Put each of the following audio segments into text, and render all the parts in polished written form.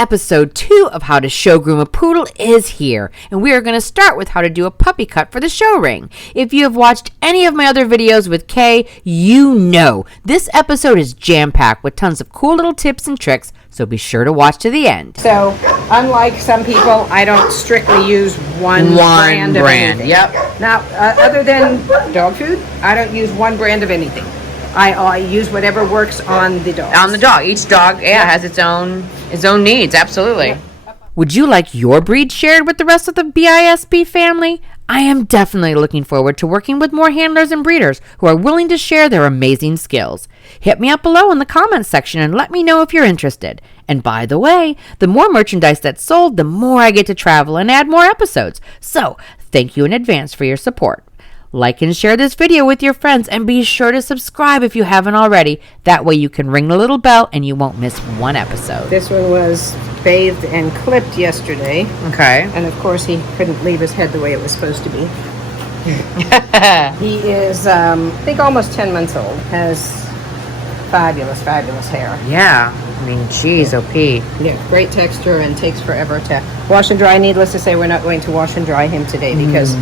episode 2 of How to Show Groom a Poodle is here, and we are going to start with how to do a puppy cut for the show ring. If you have watched any of my other videos with Kay, you know this episode is jam-packed with tons of cool little tips and tricks, so be sure to watch to the end. So, unlike some people, I don't strictly use one brand of anything. Yep. Now, other than dog food, I don't use one brand of anything. I use whatever works on the dog. On the dog. Each dog, has its own needs. Absolutely. Yeah. Would you like your breed shared with the rest of the BISB family? I am definitely looking forward to working with more handlers and breeders who are willing to share their amazing skills. Hit me up below in the comments section and let me know if you're interested. And by the way, the more merchandise that's sold, the more I get to travel and add more episodes. So, thank you in advance for your support. Like and share this video with your friends, and be sure to subscribe if you haven't already. That way you can ring the little bell and you won't miss one episode. This one was bathed and clipped yesterday. Okay. And of course he couldn't leave his head the way it was supposed to be. He is, I think, almost 10 months old. Has fabulous, fabulous hair. Yeah. I mean, geez, OP. Yeah, great texture and takes forever to wash and dry. Needless to say, we're not going to wash and dry him today because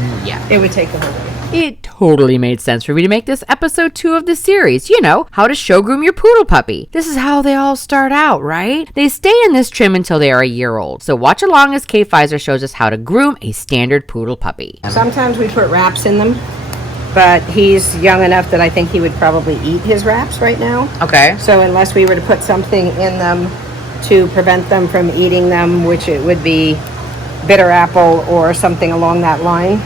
it would take the whole day. It totally made sense for me to make this episode 2 of the series. You know, how to show groom your poodle puppy. This is how they all start out, right? They stay in this trim until they are a year old. So watch along as Peiser shows us how to groom a standard poodle puppy. Sometimes we put wraps in them, but he's young enough that I think he would probably eat his wraps right now. Okay. So unless we were to put something in them to prevent them from eating them, which it would be bitter apple or something along that line.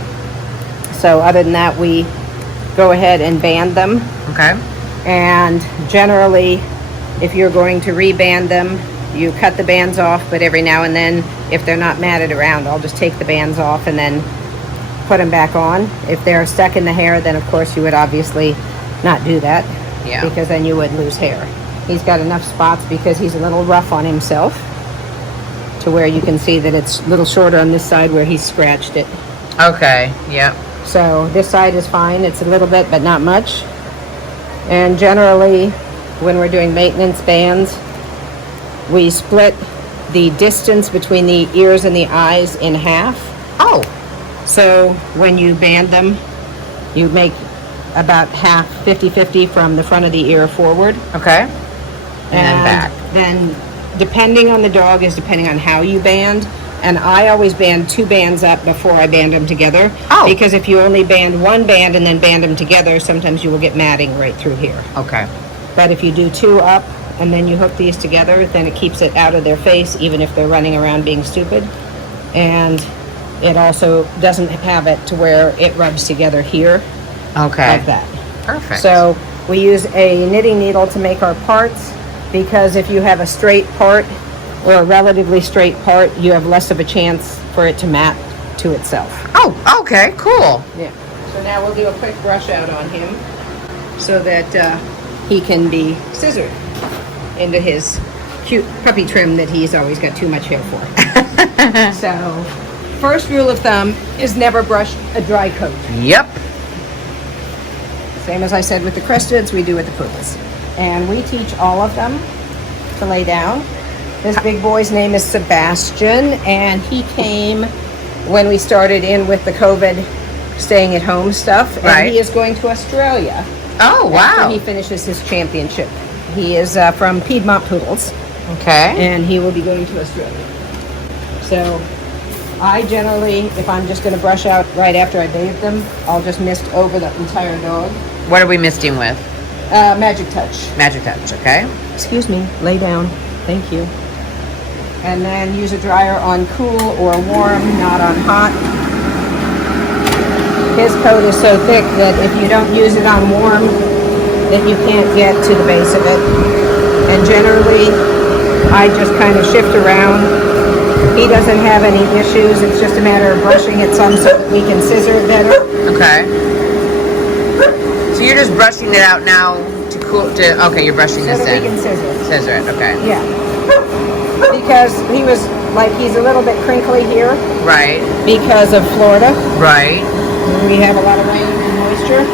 So other than that, we go ahead and band them. Okay. And generally, if you're going to reband them, you cut the bands off, but every now and then, if they're not matted around, I'll just take the bands off and then put them back on. If they're stuck in the hair, then of course you would obviously not do that. Yeah. Because then you would lose hair. He's got enough spots because he's a little rough on himself to where you can see that it's a little shorter on this side where he's scratched it. Okay. Yep. So this side is fine. It's a little bit, but not much. And generally, when we're doing maintenance bands, we split the distance between the ears and the eyes in half. Oh. So when you band them, you make about half, 50-50 from the front of the ear forward. Okay. And then back. Then, depending on the dog, is depending on how you band. And I always band 2 bands up before I band them together. Oh. Because if you only band 1 band and then band them together, sometimes you will get matting right through here. Okay. But if you do 2 up and then you hook these together, then it keeps it out of their face, even if they're running around being stupid. And it also doesn't have it to where it rubs together here. Okay. Like that. Perfect. So we use a knitting needle to make our parts, because if you have a straight part or a relatively straight part, you have less of a chance for it to mat to itself. Oh, okay, cool. Yeah. So now we'll do a quick brush out on him so that he can be scissored into his cute puppy trim that he's always got too much hair for. So, first rule of thumb is never brush a dry coat. Yep. Same as I said with the cresteds, we do with the poodles. And we teach all of them to lay down. This big boy's name is Sebastian, and he came when we started in with the COVID staying at home stuff. And right. He is going to Australia. Oh, wow. After he finishes his championship. He is from Piedmont Poodles. Okay. And he will be going to Australia. So I generally, if I'm just going to brush out right after I bathe them, I'll just mist over the entire dog. What are we misting with? Magic Touch. Magic Touch, okay. Excuse me, lay down. Thank you. And then use a dryer on cool or warm, not on hot. His coat is so thick that if you don't use it on warm, that you can't get to the base of it. And generally, I just kind of shift around. He doesn't have any issues. It's just a matter of brushing it some so we can scissor it better. Okay. So you're just brushing it out now to cool, okay, you're brushing this so that in. we can scissor. Scissor it, okay. Yeah. Because he was, he's a little bit crinkly here. Right. Because of Florida. Right. We have a lot of rain and moisture,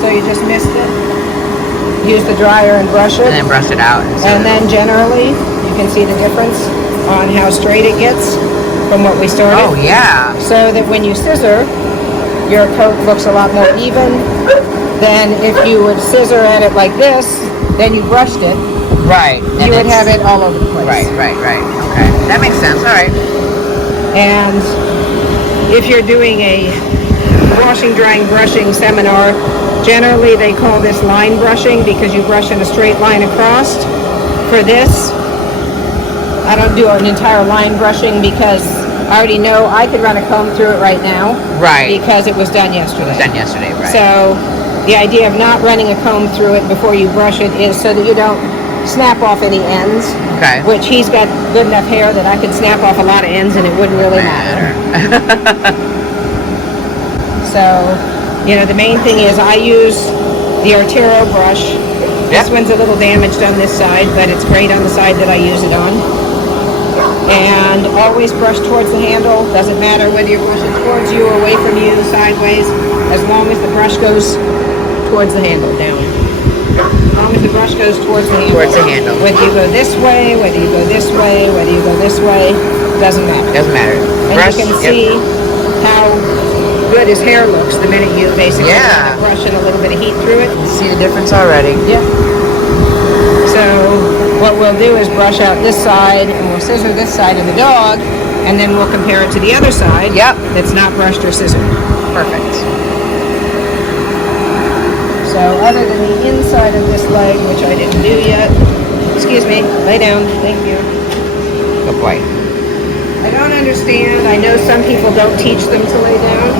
so you just mist it. Use the dryer and brush it. And then brush it out. And then generally, you can see the difference. on how straight it gets from what we started. Oh, yeah. So that when you scissor, your coat looks a lot more even than if you would scissor at it like this, then you brushed it. Right. You would have it all over the place. Right. Okay. That makes sense. All right. And if you're doing a washing, drying, brushing seminar, generally they call this line brushing because you brush in a straight line across. For this, I don't do an entire line brushing because I already know I could run a comb through it right now. Right. Because it was done yesterday. Right. So the idea of not running a comb through it before you brush it is so that you don't snap off any ends. Okay. Which he's got good enough hair that I could snap off a lot of ends and it wouldn't really matter. So, the main thing is I use the Artero brush. This one's a little damaged on this side, but it's great on the side that I use it on. And always brush towards the handle. Doesn't matter whether you're brushing towards you, away from you, sideways, as long as the brush goes towards the handle, down. As long as the brush goes towards the handle. Whether you go this way, whether you go this way, whether you go this way, doesn't matter. And brush, you can see how good his hair looks the minute you basically brush and a little bit of heat through it. You see the difference already. Yeah. So what we'll do is brush out this side and we'll scissor this side of the dog and then we'll compare it to the other side that's not brushed or scissored. Perfect. So other than the inside of this leg, which I didn't do yet, excuse me, lay down, thank you. Good boy. I don't understand, I know some people don't teach them to lay down.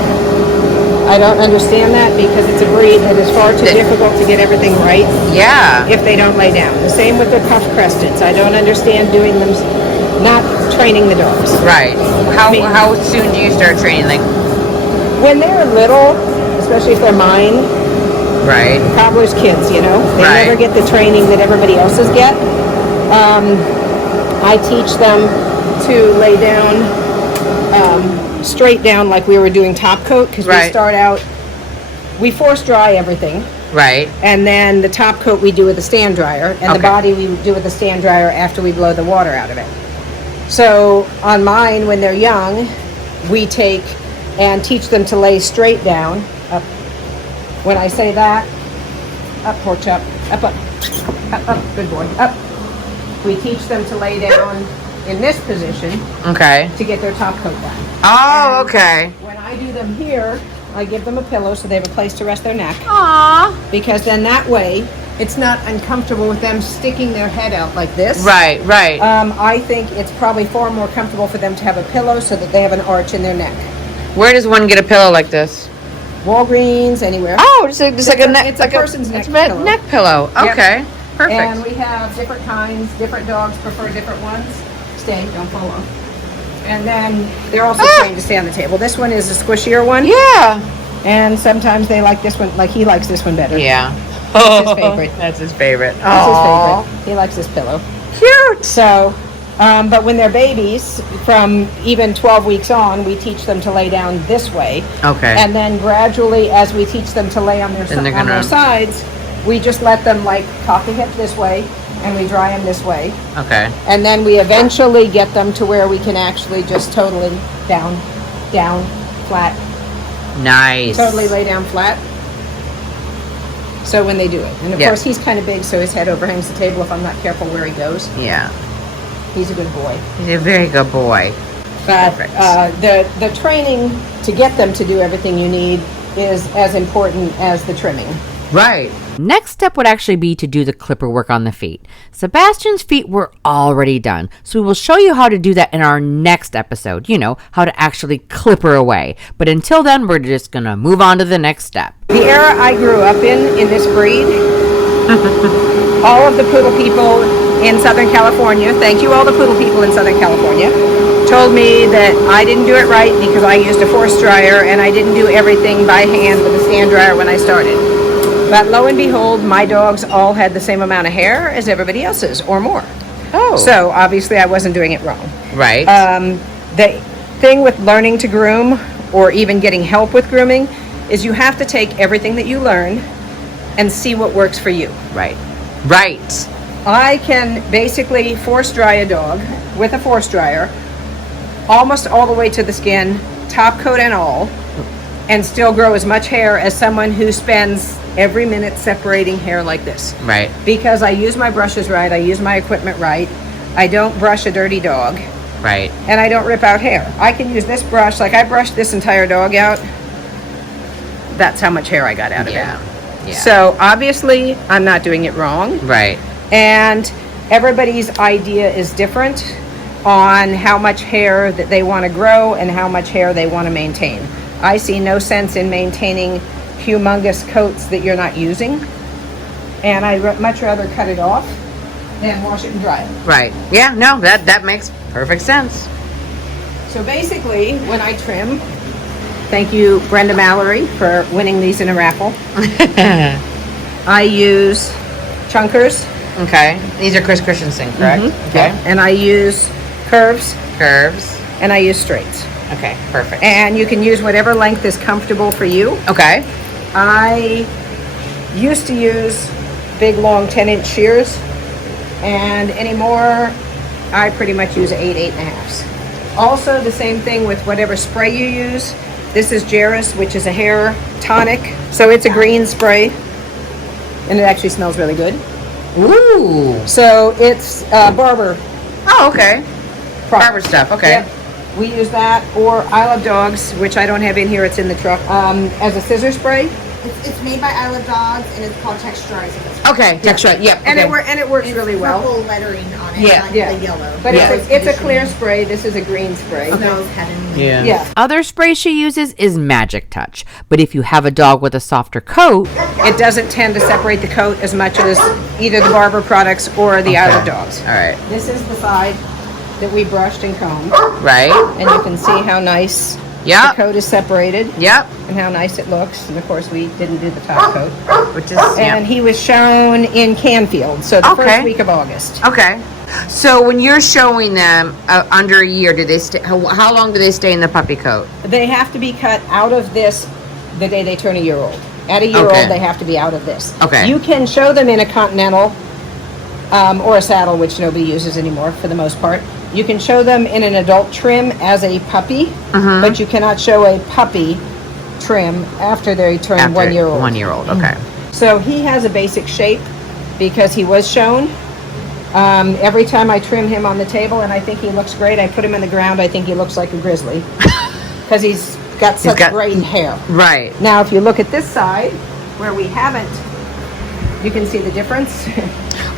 I don't understand that because it's a breed that is far too difficult to get everything right. Yeah. If they don't lay down. The same with the puff cresteds. I don't understand doing them, not training the dogs. Right. How soon do you start training? Like when they're little, especially if they're mine. Right. Cobbler's kids, They never get the training that everybody else's get. I teach them to lay down straight down like we were doing top coat because we start out, we force dry everything. Right. And then the top coat we do with the stand dryer and the body we do with the stand dryer after we blow the water out of it. So on mine, when they're young, we take and teach them to lay straight down. Up. When I say that, up, pork chop, up, good boy, up. We teach them to lay down in this position to get their top coat down. Oh, okay. When I do them here, I give them a pillow so they have a place to rest their neck. Aww. Because then that way, it's not uncomfortable with them sticking their head out like this. Right. I think it's probably far more comfortable for them to have a pillow so that they have an arch in their neck. Where does one get a pillow like this? Walgreens, anywhere. Oh, just like a neck. It's a person's neck pillow. Neck pillow. Okay. Yep. Perfect. And we have different kinds. Different dogs prefer different ones. Stay, don't fall off. And then they're also trained to stay on the table. This one is a squishier one. Yeah. And sometimes they like this one, like he likes this one better. Yeah. That's his favorite. That's his favorite. That's his favorite. He likes this pillow. Cute. So, but when they're babies, from even 12 weeks on, we teach them to lay down this way. Okay. And then gradually, as we teach them to lay on their sides, we just let them like cock the hip this way, and we dry them this way. Okay. And then we eventually get them to where we can actually just totally down, flat. Nice. Totally lay down flat. So when they do it. And of course he's kind of big, so his head overhangs the table if I'm not careful where he goes. Yeah. He's a good boy. He's a very good boy. But the training to get them to do everything you need is as important as the trimming. Right. Next step would actually be to do the clipper work on the feet. Sebastian's feet were already done, so we will show you how to do that in our next episode. How to actually clipper away. But until then, we're just going to move on to the next step. The era I grew up in this breed, all of the poodle people in Southern California, thank you all the poodle people in Southern California, told me that I didn't do it right because I used a force dryer and I didn't do everything by hand with a stand dryer when I started. But lo and behold, my dogs all had the same amount of hair as everybody else's, or more. Oh. So obviously I wasn't doing it wrong. Right. The thing with learning to groom, or even getting help with grooming, is you have to take everything that you learn and see what works for you. Right. I can basically force dry a dog with a force dryer, almost all the way to the skin, top coat and all, and still grow as much hair as someone who spends every minute separating hair like this. Right. Because I use my brushes right, I use my equipment right, I don't brush a dirty dog, Right. and I don't rip out hair. I can use this brush, like I brushed this entire dog out. That's how much hair I got out of it. Yeah. So obviously, I'm not doing it wrong. Right. And everybody's idea is different on how much hair that they want to grow and how much hair they want to maintain. I see no sense in maintaining humongous coats that you're not using, and I'd much rather cut it off than wash it and dry it. Right. Yeah, no, that makes perfect sense. So basically, when I trim, thank you, Brenda Mallory, for winning these in a raffle. I use chunkers. Okay. These are Chris Christensen, correct? Okay. Yeah. And I use curves, Curves. and I use straights. Okay, perfect. And you can use whatever length is comfortable for you. Okay. I used to use big, long 10-inch shears, and anymore, I pretty much use 8.5s. Also, the same thing with whatever spray you use. This is Jerris, which is a hair tonic. So it's a green spray, and it actually smells really good. Ooh. So it's Barber Oh, okay. product. Barber stuff, okay. Yep. We use that, or I Love Dogs, which I don't have in here, it's in the truck, as a scissor spray. It's made by I Love Dogs, and it's called Texturizing. Okay, that's right. Yep. And okay. it works It's really well. purple lettering on it, Yeah. like Yeah. the yellow. But Yeah. it's a clear spray. This is a green spray. It smells heavenly. Yeah. Yeah. Other spray she uses is Magic Touch, but if you have a dog with a softer coat, It doesn't tend to separate the coat as much as either the Barber products or the I Love Okay. Dogs. All right. This is the side that we brushed and combed. Right. And you can see how nice Yep. the coat is separated Yep. and how nice it looks. And of course, we didn't do the top coat. Which is And he was shown in Canfield, so the Okay. first week of August. okay. So when you're showing them under a year, do they stay? How long do they stay in the puppy coat? They have to be cut out of this the day they turn a year old. At a year Okay. old, they have to be out of this. Okay. You can show them in a Continental or a saddle, which nobody uses anymore for the most part. You can show them in an adult trim as a puppy, but you cannot show a puppy trim after they turn 1 year old. 1 year old. Okay. So he has a basic shape because he was shown. Every time I trim him on the table and I think he looks great, I put him in the ground, I think he looks like a grizzly because he's got such great hair. Right. Now, if you look at this side where we haven't, you can see the difference.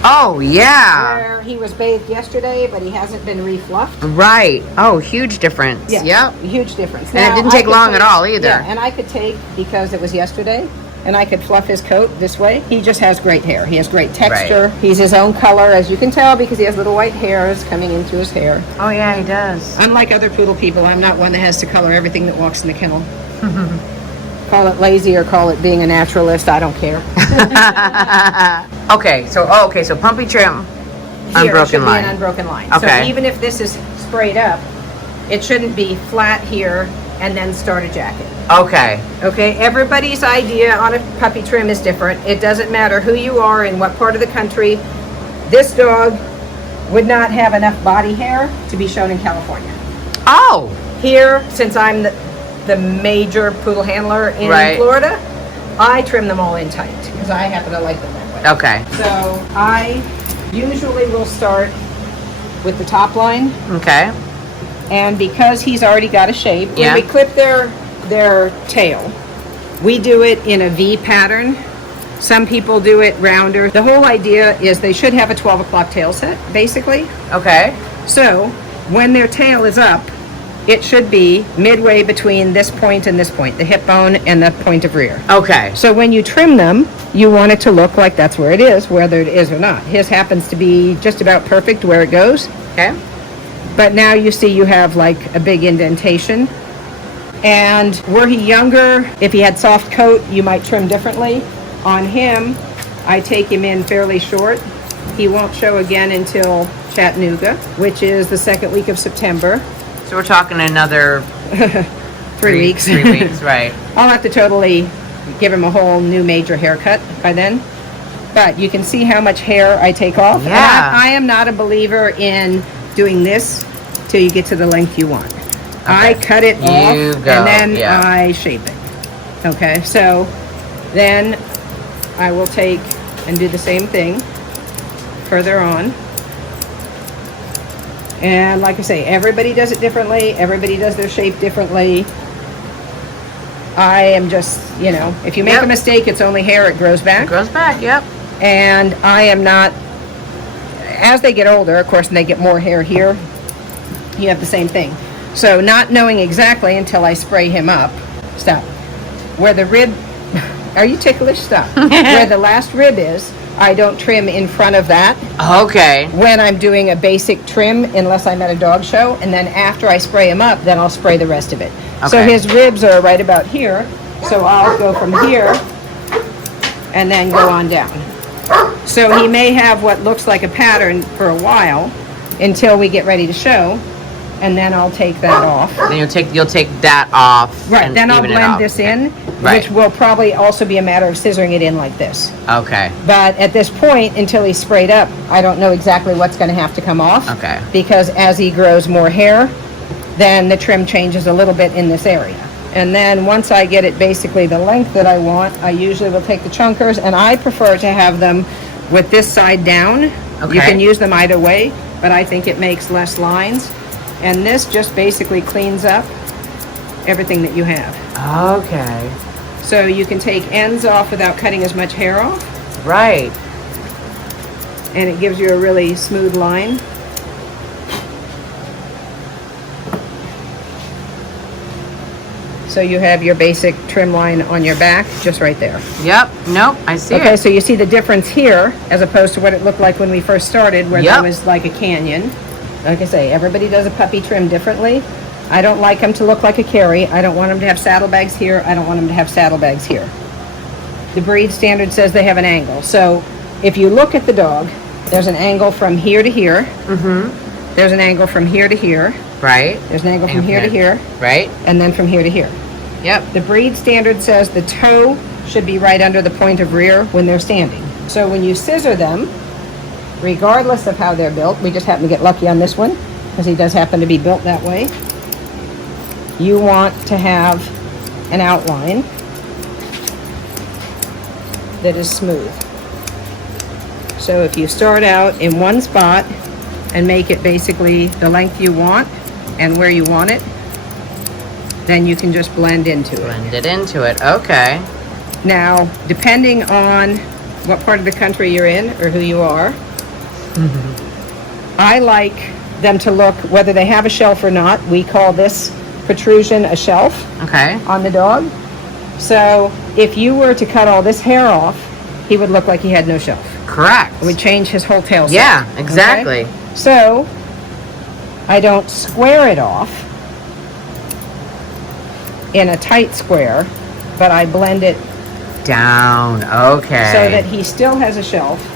Oh yeah. Where he was bathed yesterday, but he hasn't been refluffed. Right. Oh, huge difference. Yep. Huge difference. And it didn't take long at all either. Yeah, and I could take, because it was yesterday, and I could fluff his coat this way. He just has great hair. He has great texture. Right. He's his own color, as you can tell, because he has little white hairs coming into his hair. Oh yeah, he does. Unlike other poodle people, I'm not one that has to color everything that walks in the kennel. Call it lazy or call it being a naturalist, I don't care. Okay. So so puppy trim, Here, it should unbroken be line. an unbroken line. Okay. So even if this is sprayed up, it shouldn't be flat here and then start a jacket. Okay. Okay, everybody's idea on a puppy trim is different. It doesn't matter who you are in what part of the country. This dog would not have enough body hair to be shown in California. Oh. Here, since I'm the major poodle handler in Right. Florida, I trim them all in tight because I happen to like them that way. Okay. So I usually will start with the top line, Okay. and because he's already got a shape, Yeah. when we clip their tail, we do it in a V pattern. Some people do it rounder. The whole idea is they should have a 12 o'clock tail set, basically. Okay. So when their tail is up, it should be midway between this point and this point, the hip bone and the point of rear. Okay. So when you trim them, you want it to look like that's where it is, whether it is or not. His happens to be just about perfect where it goes. Okay. But now you see you have like a big indentation. And were he younger, if he had soft coat, you might trim differently. On him, I take him in fairly short. He won't show again until Chattanooga, which is the second week of September. So we're talking another 3 weeks. 3 weeks, right? I'll have to totally give him a whole new major haircut by then. But you can see how much hair I take off. And Yeah. I am not a believer in doing this till you get to the length you want. I cut it off and then I shape it. Okay, so then I will take and do the same thing further on. And like I say, everybody does it differently. Everybody does their shape differently. I am just, you know, if you make a mistake, it's only hair, it grows back. It grows back, yep. And I am not, as they get older, of course, and they get more hair here, you have the same thing. So not knowing exactly until I spray him up, stop. Where the rib, are you ticklish? Stop. Where the last rib is, I don't trim in front of that. Okay. When I'm doing a basic trim, unless I'm at a dog show, and then after I spray him up, then I'll spray the rest of it. Okay. So his ribs are right about here, so I'll go from here and then go on down. So he may have what looks like a pattern for a while until we get ready to show, and then I'll take that off. Then you'll take that off. Right, then I'll blend this in, which will probably also be a matter of scissoring it in like this. Okay. But at this point, until he's sprayed up, I don't know exactly what's going to have to come off. Okay. Because as he grows more hair, then the trim changes a little bit in this area. And then once I get it basically the length that I want, I usually will take the chunkers, and I prefer to have them with this side down. Okay. You can use them either way, but I think it makes less lines. And this just basically cleans up everything that you have. Okay. So you can take ends off without cutting as much hair off. Right. And it gives you a really smooth line. So you have your basic trim line on your back, just right there. Yep. Nope. I see it. Okay, so you see the difference here, as opposed to what it looked like when we first started, where there was like a canyon. Like I say, everybody does a puppy trim differently. I don't like them to look like a carry. I don't want them to have saddlebags here. I don't want them to have saddlebags here. The breed standard says they have an angle. So if you look at the dog, there's an angle from here to here. Mm-hmm. There's an angle from here to here. Right. There's an angle from here to here. Right. And then from here to here. Yep. The breed standard says the toe should be right under the point of rear when they're standing. So when you scissor them, regardless of how they're built, we just happen to get lucky on this one because he does happen to be built that way. You want to have an outline that is smooth. So if you start out in one spot and make it basically the length you want and where you want it, then you can just blend into it. Blend it into it. Okay. Now, depending on what part of the country you're in or who you are, I like them to look, whether they have a shelf or not, we call this protrusion a shelf. Okay. On the dog. So if you were to cut all this hair off, he would look like he had no shelf. Correct. It would change his whole tail set. Yeah, exactly. Okay? So I don't square it off in a tight square, but I blend it down. Okay. So that he still has a shelf.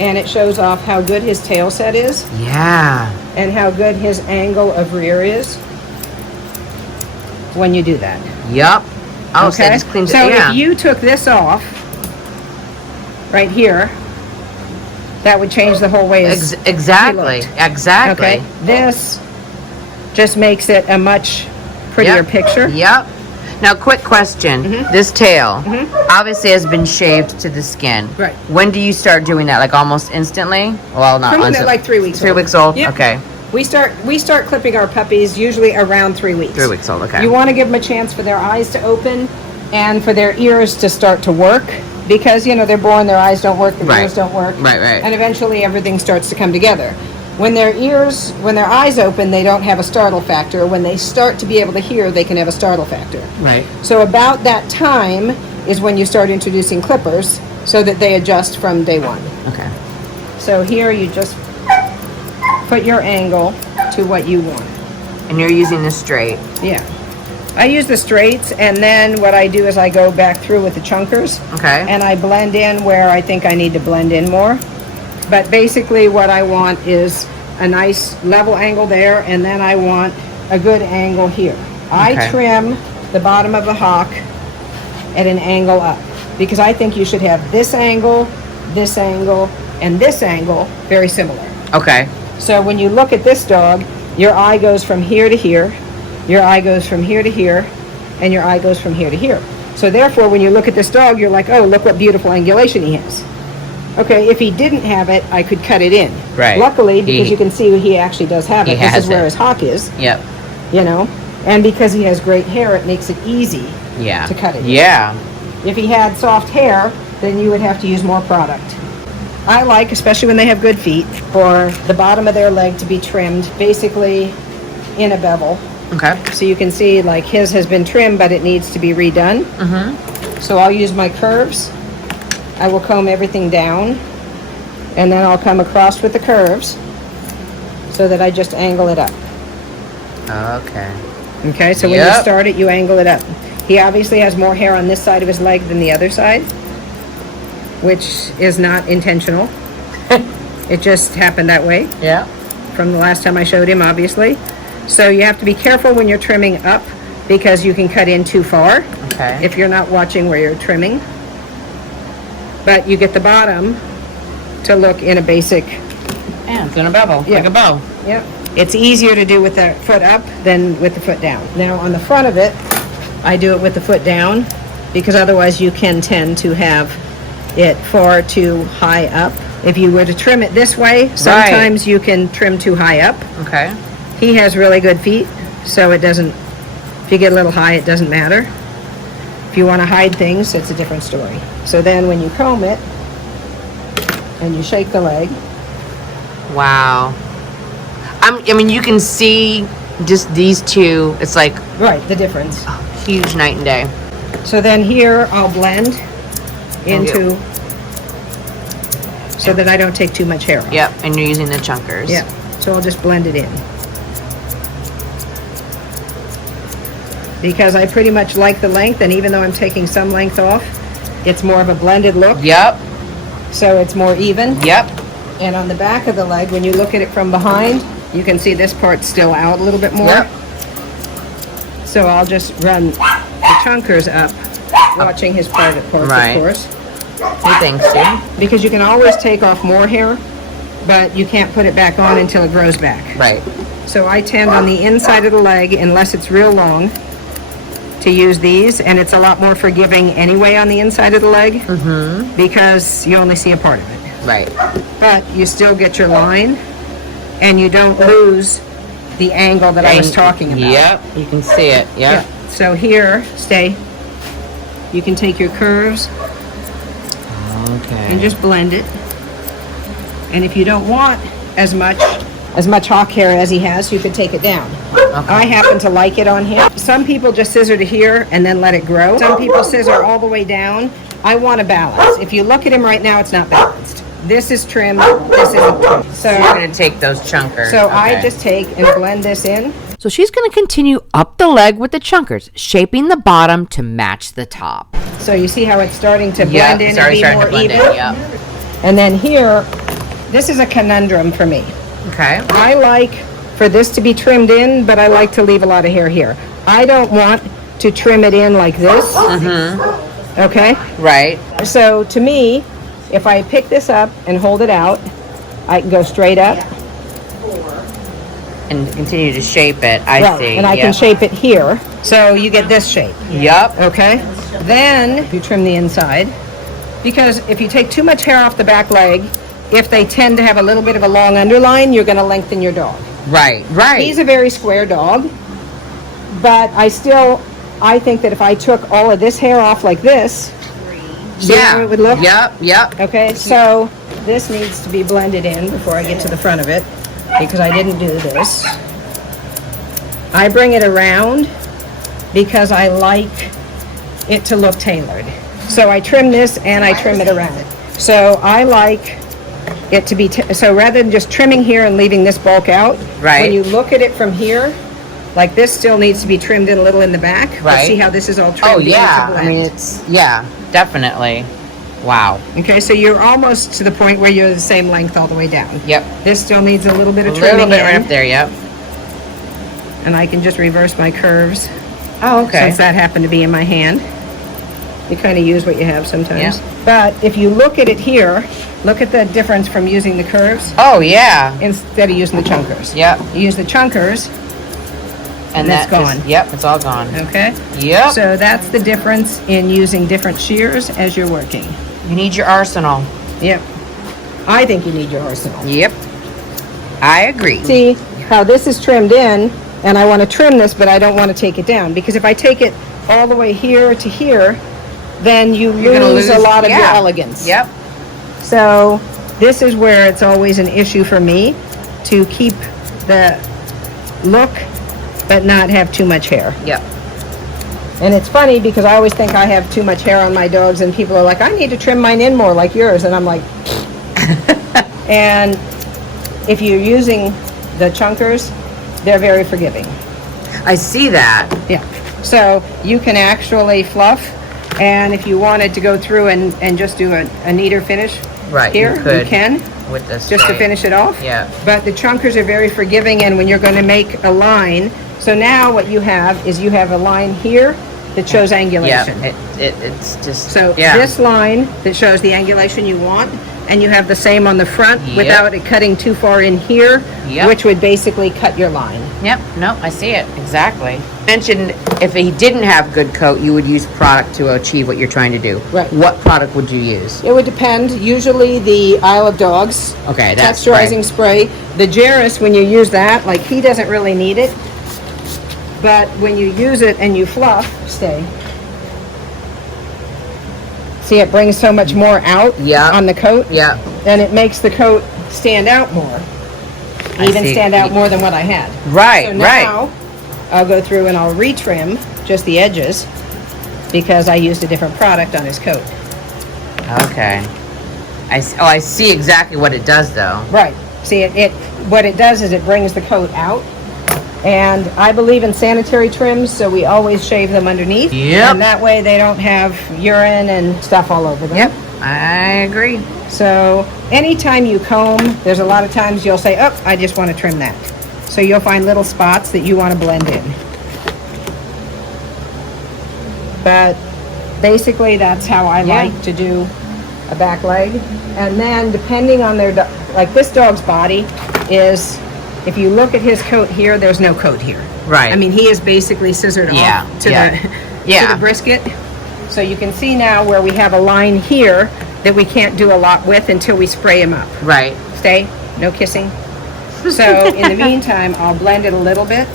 And it shows off how good his tail set is. Yeah. And how good his angle of rear is when you do that. Yep. Oh, okay. So if you took this off right here, that would change the whole way. Exactly. Exactly. Okay. This just makes it a much prettier picture. Yep. Now, quick question. This tail obviously has been shaved to the skin. Right. When do you start doing that? Like almost instantly? Well, not instantly. Like 3 weeks. 3 weeks old? Yep. Okay. We start clipping our puppies usually around 3 weeks. 3 weeks old, okay. You want to give them a chance for their eyes to open and for their ears to start to work because, you know, they're born, their eyes don't work, their ears don't work. Right, right. And eventually everything starts to come together. When their eyes open, they don't have a startle factor. When they start to be able to hear, they can have a startle factor. Right. So about that time is when you start introducing clippers so that they adjust from day one. Okay. So here you just put your angle to what you want. And you're using the straight. Yeah. I use the straights, and then what I do is I go back through with the chunkers. Okay. And I blend in where I think I need to blend in more. But basically what I want is a nice level angle there, and then I want a good angle here. I trim the bottom of the hock at an angle up because I think you should have this angle, and this angle very similar. Okay. So when you look at this dog, your eye goes from here to here, your eye goes from here to here, and your eye goes from here to here. So therefore, when you look at this dog, you're like, oh, look what beautiful angulation he has. Okay, if he didn't have it, I could cut it in. Right. Luckily, because you can see he actually does have it. This is where his hock is. Yep. You know, and because he has great hair, it makes it easy to cut it in. Yeah. If he had soft hair, then you would have to use more product. I like, especially when they have good feet, for the bottom of their leg to be trimmed basically in a bevel. Okay. So you can see like his has been trimmed, but it needs to be redone. So I'll use my curves. I will comb everything down, and then I'll come across with the curves so that I just angle it up. Okay. Okay, so when you start it, you angle it up. He obviously has more hair on this side of his leg than the other side, which is not intentional. It just happened that way. Yeah. From the last time I showed him, obviously. So you have to be careful when you're trimming up because you can cut in too far. Okay. If you're not watching where you're trimming. But you get the bottom to look in a basic... Yeah, it's in a bevel, like a bow. Yep. It's easier to do with the foot up than with the foot down. Now on the front of it, I do it with the foot down because otherwise you can tend to have it far too high up. If you were to trim it this way, sometimes you can trim too high up. Okay. He has really good feet, so it doesn't, if you get a little high, it doesn't matter. If you want to hide things, it's a different story. So then when you comb it and you shake the leg. Wow. I mean, you can see just these two. It's like the difference. Huge night and day. So then here I'll blend into, so that I don't take too much hair off. Yep, and you're using the chunkers. Yep, so I'll just blend it in. Because I pretty much like the length, and even though I'm taking some length off, it's more of a blended look. Yep. So it's more even. Yep. And on the back of the leg, when you look at it from behind, you can see this part's still out a little bit more. Yep. So I'll just run the chunkers up, watching his private parts, of course. He thinks too. Because you can always take off more hair, but you can't put it back on until it grows back. Right. So I tend on the inside of the leg, unless it's real long, to use these, and it's a lot more forgiving anyway on the inside of the leg because you only see a part of it. Right. But you still get your line, and you don't lose the angle that I was talking about. Yep, you can see it. Yep. Yeah. So here, you can take your curves and just blend it. And if you don't want as much hawk hair as he has, you could take it down. I happen to like it on him. Some people just scissor to here and then let it grow. Some people scissor all the way down. I want a balance. If you look at him right now, it's not balanced. This is trimmed, this isn't trimmed. So you're going to take those chunkers. So I just take and blend this in. So she's going to continue up the leg with the chunkers, shaping the bottom to match the top. So you see how it's starting to blend in and be more even? Yep. And then here, this is a conundrum for me. Okay. I like for this to be trimmed in, but I like to leave a lot of hair here. I don't want to trim it in like this. Okay? Right. So to me, if I pick this up and hold it out, I can go straight up. And continue to shape it, I see. And I can shape it here. So you get this shape. Yep. Okay? Then you trim the inside. Because if you take too much hair off the back leg, if they tend to have a little bit of a long underline, you're going to lengthen your dog. Right, right. He's a very square dog. But I think that if I took all of this hair off like this, see how it would look? Yep. Okay, so this needs to be blended in before I get to the front of it, because I didn't do this. I bring it around because I like it to look tailored. So I trim this and I trim it around. So I like it to be, so rather than just trimming here and leaving this bulk out, when you look at it from here, like this still needs to be trimmed in a little in the back. Right. See how this is all trimmed in to blend. I mean, it's, definitely. Wow. Okay, so you're almost to the point where you're the same length all the way down. Yep. This still needs a little bit of trimming. A little bit right up there, yep. And I can just reverse my curves. Oh, okay. Since that happened to be in my hand. You kind of use what you have sometimes. Yeah. But if you look at it here, look at the difference from using the curves Oh, yeah. instead of using the chunkers. Yep. You use the chunkers, and that's gone. Yep, it's all gone. Okay? Yep. So that's the difference in using different shears as you're working. You need your arsenal. Yep. I think you need your arsenal. Yep. I agree. See how this is trimmed in, and I want to trim this, but I don't want to take it down, because if I take it all the way here to here, then you You're gonna lose a lose- lot of your yeah. elegance. Yep. So this is where it's always an issue for me to keep the look but not have too much hair. Yep. And it's funny because I always think I have too much hair on my dogs, and people are like, I need to trim mine in more like yours, and I'm like and if you're using the chunkers, they're very forgiving. I see that. Yeah. So you can actually fluff, and if you wanted to go through and just do a neater finish Right, here, you could. you can, With this. just to finish it off. Yeah. But the chunkers are very forgiving, and when you're going to make a line, so now what you have is you have a line here that shows angulation. Yeah. It's just. So yeah. this line that shows the angulation you want, and you have the same on the front Yep. without it cutting too far in here, Yep. which would basically cut your line. Yep. No, I see it exactly. Mentioned if he didn't have good coat, you would use product to achieve what you're trying to do. Right. What product would you use? It would depend. Usually the Isle of Dogs Okay, that's texturizing spray. The Jarris, when you use that, like he doesn't really need it, but when you use it and you fluff, see, it brings so much more out Yeah. on the coat, Yeah. and it makes the coat stand out more. I Even see. stand out more than what I had. Right. So right. now, I'll go through and I'll retrim just the edges because I used a different product on his coat. Okay. I see exactly what it does though. Right. See, what it does is it brings the coat out. And I believe in sanitary trims, so we always shave them underneath. Yep. And that way they don't have urine and stuff all over them. Yep. I agree. So anytime you comb, there's a lot of times you'll say, oh, I just want to trim that. So you'll find little spots that you want to blend in. But basically that's how I Yeah. like to do a back leg. And then depending on their, like this dog's body is, if you look at his coat here, there's no coat here. Right. I mean, he is basically scissored Yeah, off to yeah. the Yeah. to the brisket. So you can see now where we have a line here that we can't do a lot with until we spray him up. Right. Stay, no kissing. So in the meantime, I'll blend it a little bit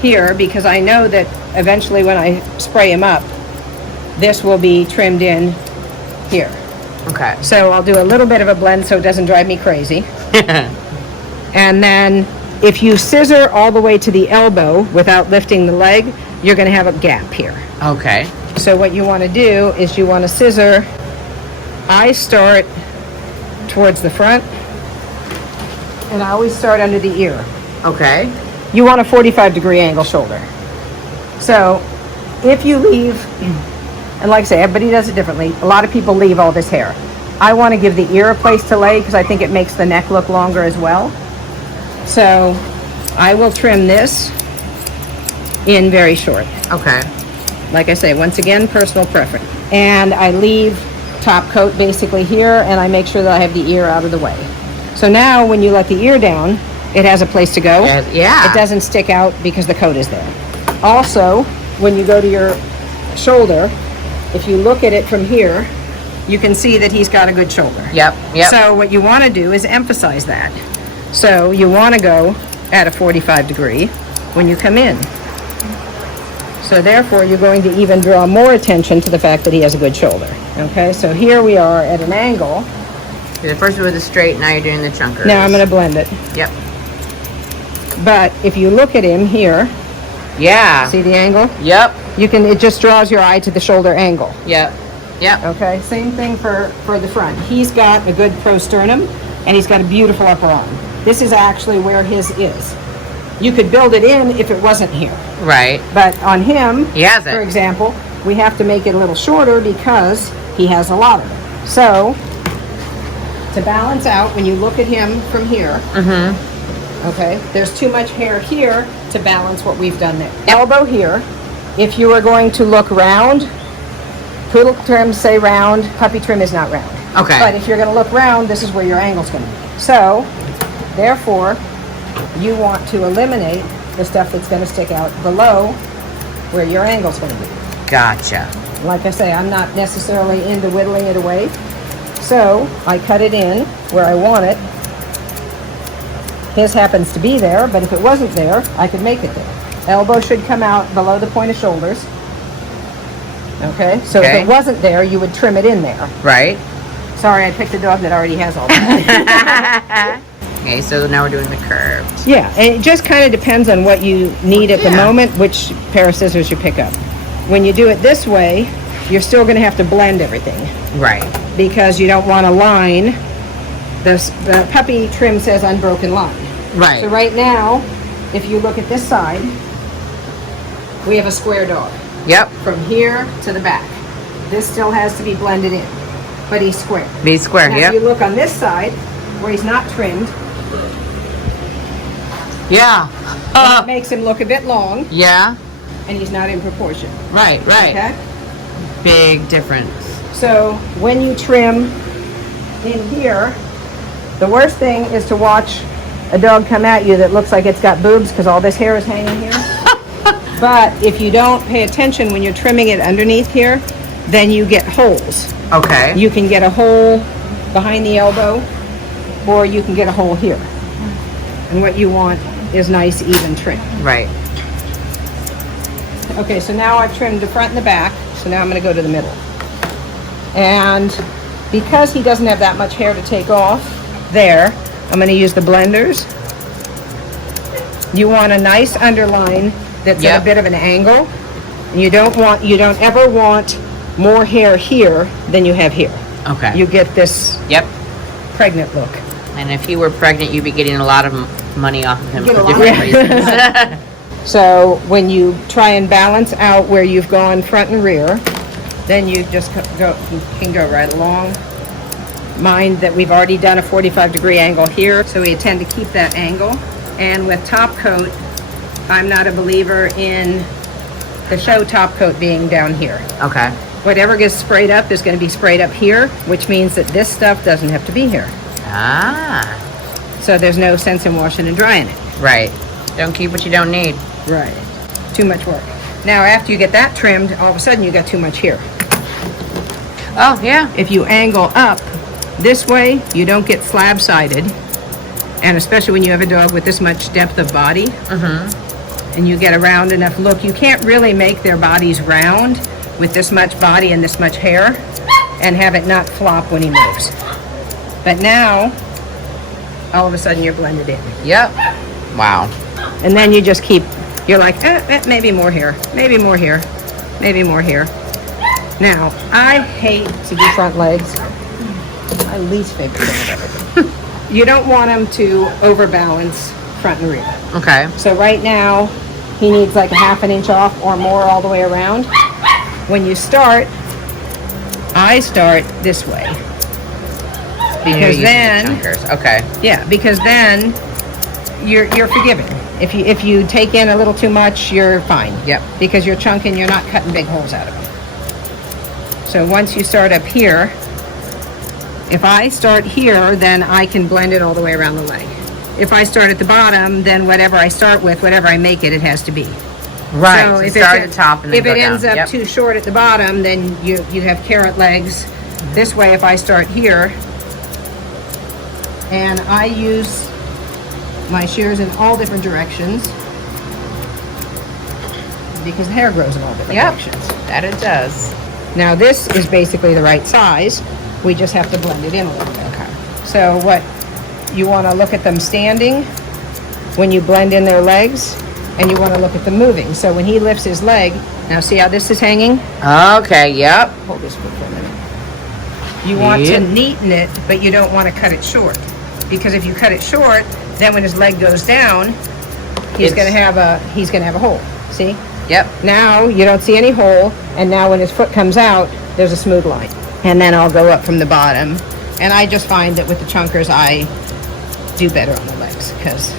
here because I know that eventually when I spray him up, this will be trimmed in here. Okay. So I'll do a little bit of a blend so it doesn't drive me crazy. And then if you scissor all the way to the elbow without lifting the leg, you're going to have a gap here. Okay. So what you want to do is you want to scissor. I start towards the front, and I always start under the ear. Okay. You want a 45-degree angle shoulder. So if you leave, and like I say, everybody does it differently. A lot of people leave all this hair. I want to give the ear a place to lay because I think it makes the neck look longer as well. So I will trim this in very short. Okay. Like I say, once again, personal preference. And I leave top coat basically here, and I make sure that I have the ear out of the way. So now when you let the ear down, it has a place to go. Yeah. It doesn't stick out because the coat is there. Also, when you go to your shoulder, if you look at it from here, you can see that he's got a good shoulder. Yep. Yep. So what you want to do is emphasize that. So you want to go at a 45 degree when you come in. So therefore, you're going to even draw more attention to the fact that he has a good shoulder. Okay, so here we are at an angle. The first with the straight, now you're doing the chunkers. Now I'm going to blend it. Yep. But if you look at him here, Yeah. see the angle? Yep. You can, it just draws your eye to the shoulder angle. Yep. Yep. Okay, same thing for the front. He's got a good prosternum, and he's got a beautiful upper arm. This is actually where his is. You could build it in if it wasn't here. Right. But on him, He has it. for example, we have to make it a little shorter because he has a lot of it. So, to balance out, when you look at him from here, okay, there's too much hair here to balance what we've done there. Elbow here, if you are going to look round, Poodle trims say round, puppy trim is not round. Okay. But if you're going to look round, this is where your angle's going to be. So, therefore, you want to eliminate the stuff that's going to stick out below where your angle's going to be. Gotcha. Like I say, I'm not necessarily into whittling it away. So, I cut it in where I want it. His happens to be there, but if it wasn't there, I could make it there. Elbow should come out below the point of shoulders. Okay? So Okay. if it wasn't there, you would trim it in there. Right. Sorry, I picked a dog that already has all that. Okay, so now we're doing the curved. Yeah, and it just kind of depends on what you need at the Yeah. moment, which pair of scissors you pick up. When you do it this way, you're still going to have to blend everything Right. because you don't want a line. The puppy trim says unbroken line. Right. So right now, if you look at this side, we have a square dog. Yep. From here to the back. This still has to be blended in, but he's square. Be square. Now, Yep. if you look on this side, where he's not trimmed, Yeah. it makes him look a bit long, Yeah. and he's not in proportion. Right. Right. Okay? Big difference. So when you trim in here, the worst thing is to watch a dog come at you that looks like it's got boobs because all this hair is hanging here. But if you don't pay attention when you're trimming it underneath here, then you get holes. Okay. You can get a hole behind the elbow, or you can get a hole here. And what you want is nice, even trim. Right. Okay, so now I've trimmed the front and the back, so now I'm going to go to the middle. And because he doesn't have that much hair to take off there, I'm going to use the blenders. You want a nice underline that's at Yep. a bit of an angle. And you don't ever want more hair here than you have here. Okay. You get this Yep. pregnant look. And if he were pregnant, you'd be getting a lot of money off of him Get for a lot. different reasons. So when you try and balance out where you've gone front and rear, then you just can go right along. Mind that we've already done a 45-degree angle here, so we tend to keep that angle. And with top coat, I'm not a believer in the show top coat being down here. Okay. Whatever gets sprayed up is going to be sprayed up here, which means that this stuff doesn't have to be here. Ah. So there's no sense in washing and drying it. Right. Don't keep what you don't need. Right. Too much work. Now after you get that trimmed, all of a sudden you got too much here. Oh, yeah. If you angle up this way, you don't get slab-sided. And especially when you have a dog with this much depth of body, and you get a round enough look, you can't really make their bodies round with this much body and this much hair and have it not flop when he moves. But now, all of a sudden you're blended in. Yep. Wow. And then you just keep, you're like, maybe more here, maybe more here, maybe more here. Now, I hate to do front legs. My least favorite thing of everything. You don't want them to overbalance front and rear. Okay. So right now, he needs like a half an inch off or more all the way around. When you start, I start this way. Because then, Chunkers. Okay. yeah, because then you're forgiven. If you take in a little too much, you're fine. Yep. Because you're chunking, you're not cutting big holes out of them. So once you start up here, if I start here, then I can blend it all the way around the leg. If I start at the bottom, then whatever I start with, whatever I make it, it has to be. Right. So So if start it- at the top and then if go it down. ends up Yep. too short at the bottom, then you have carrot legs. This way, if I start here, and I use my shears in all different directions, because the hair grows in all different Yep. directions. That it does. Now this is basically the right size. We just have to blend it in a little bit. Okay. So what you want to look at them standing when you blend in their legs, and you want to look at them moving. So when he lifts his leg, now see how this is hanging? Okay. Yep. Hold this for a minute. You want to Yep. neaten it, but you don't want to cut it short. Because if you cut it short, then when his leg goes down, he's It's- going to have a hole. See? Yep. Now you don't see any hole, and now when his foot comes out, there's a smooth line. And then I'll go up from the bottom. And I just find that with the chunkers, I do better on the legs because,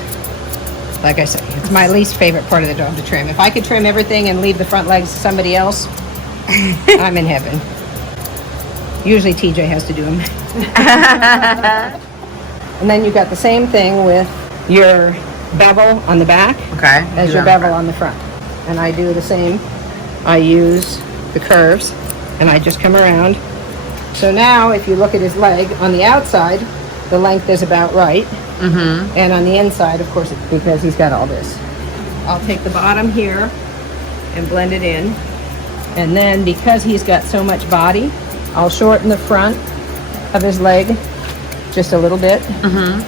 like I say, it's my least favorite part of the dog to trim. If I could trim everything and leave the front legs to somebody else, I'm in heaven. Usually TJ has to do them. And then you got the same thing with your bevel on the back Okay. as your bevel on the front. And I do the same. I use the curves and I just come around. So now if you look at his leg on the outside, the length is about right. Mm-hmm. And on the inside, of course, because he's got all this. I'll take the bottom here and blend it in. And then because he's got so much body, I'll shorten the front of his leg just a little bit. Mm-hmm.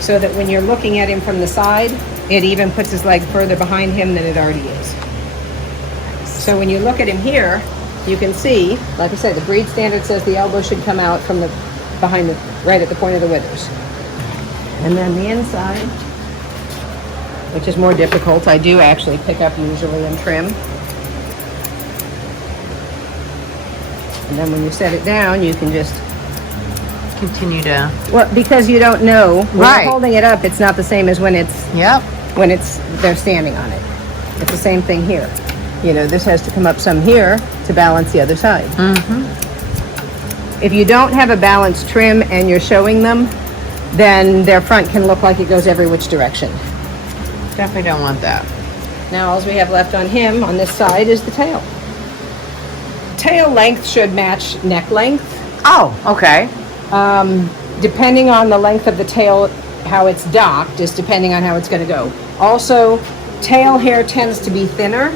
So that when you're looking at him from the side, it even puts his leg further behind him than it already is. So when you look at him here, you can see, like I said, the breed standard says the elbow should come out from the behind the, right at the point of the withers. And then the inside, which is more difficult, I do actually pick up usually and trim. And then when you set it down, you can just Continue to. well, because you don't know when Right. you're holding it up, it's not the same as when Yep. they're standing on it. It's the same thing here. You know, this has to come up some here to balance the other side. Mm-hmm. If you don't have a balanced trim and you're showing them, then their front can look like it goes every which direction. Definitely don't want that. Now all we have left on him on this side is the tail. Tail length should match neck length. Oh, okay. Depending on the length of the tail, how it's docked is depending on how it's going to go. Also, tail hair tends to be thinner.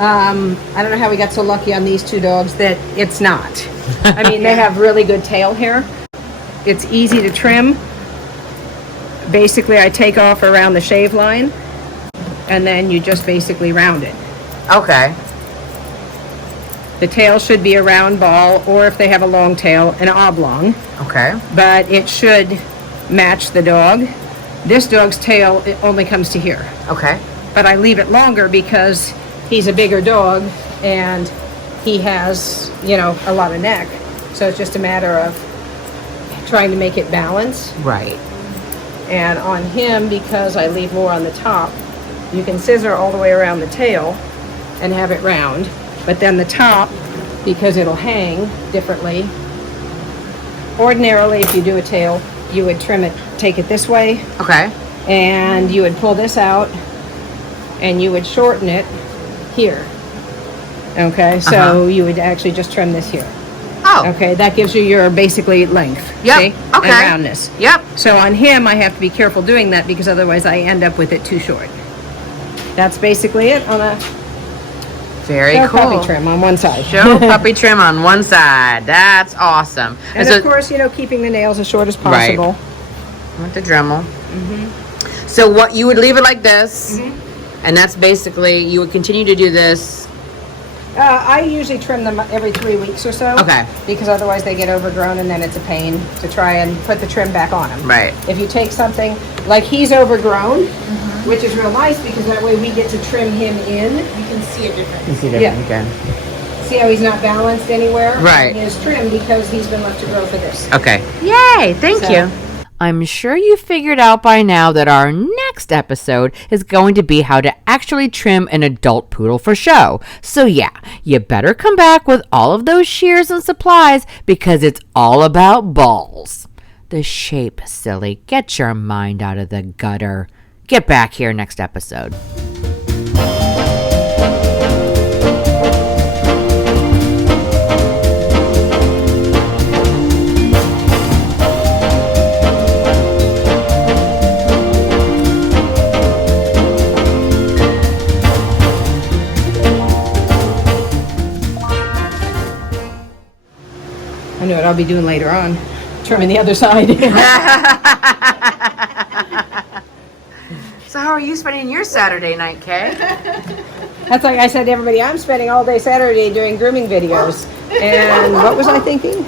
I don't know how we got so lucky on these two dogs that it's not. I mean, they have really good tail hair. It's easy to trim. Basically, I take off around the shave line, and then you just basically round it. Okay. The tail should be a round ball, or if they have a long tail, an oblong. Okay. But it should match the dog. This dog's tail, it only comes to here. Okay. But I leave it longer because he's a bigger dog and he has, you know, a lot of neck. So it's just a matter of trying to make it balance. Right. And on him, because I leave more on the top, you can scissor all the way around the tail and have it round. But then the top, because it'll hang differently, ordinarily if you do a tail, you would trim it, take it this way, Okay. and you would pull this out, and you would shorten it here. Okay, so you would actually just trim this here. Oh. Okay, that gives you your basically length. Yep, see? okay. And roundness. Yep. So on him, I have to be careful doing that because otherwise I end up with it too short. That's basically it on a Very show cool. puppy trim on one side. Show puppy trim on one side. That's awesome. And so, of course, you know, keeping the nails as short as Right. possible. with the Dremel. So what you would leave it like this, and that's basically you would continue to do this. I usually trim them every 3 weeks or so. Okay. Because otherwise they get overgrown and then it's a pain to try and put the trim back on them. Right. If you take something, like he's overgrown, which is real nice because that way we get to trim him in. You can see a difference. You see that? Yeah. Okay. See how he's not balanced anywhere? Right. He is trimmed because he's been left to grow for this. Okay. Yay! Thank So- you. I'm sure you figured out by now that our next episode is going to be how to actually trim an adult poodle for show. So yeah, you better come back with all of those shears and supplies because it's all about balls. The shape, silly. Get your mind out of the gutter. Get back here next episode. I know what I'll be doing later on. Trimming the other side. So how are you spending your Saturday night, Kay? That's like I said to everybody, I'm spending all day Saturday doing grooming videos. And what was I thinking?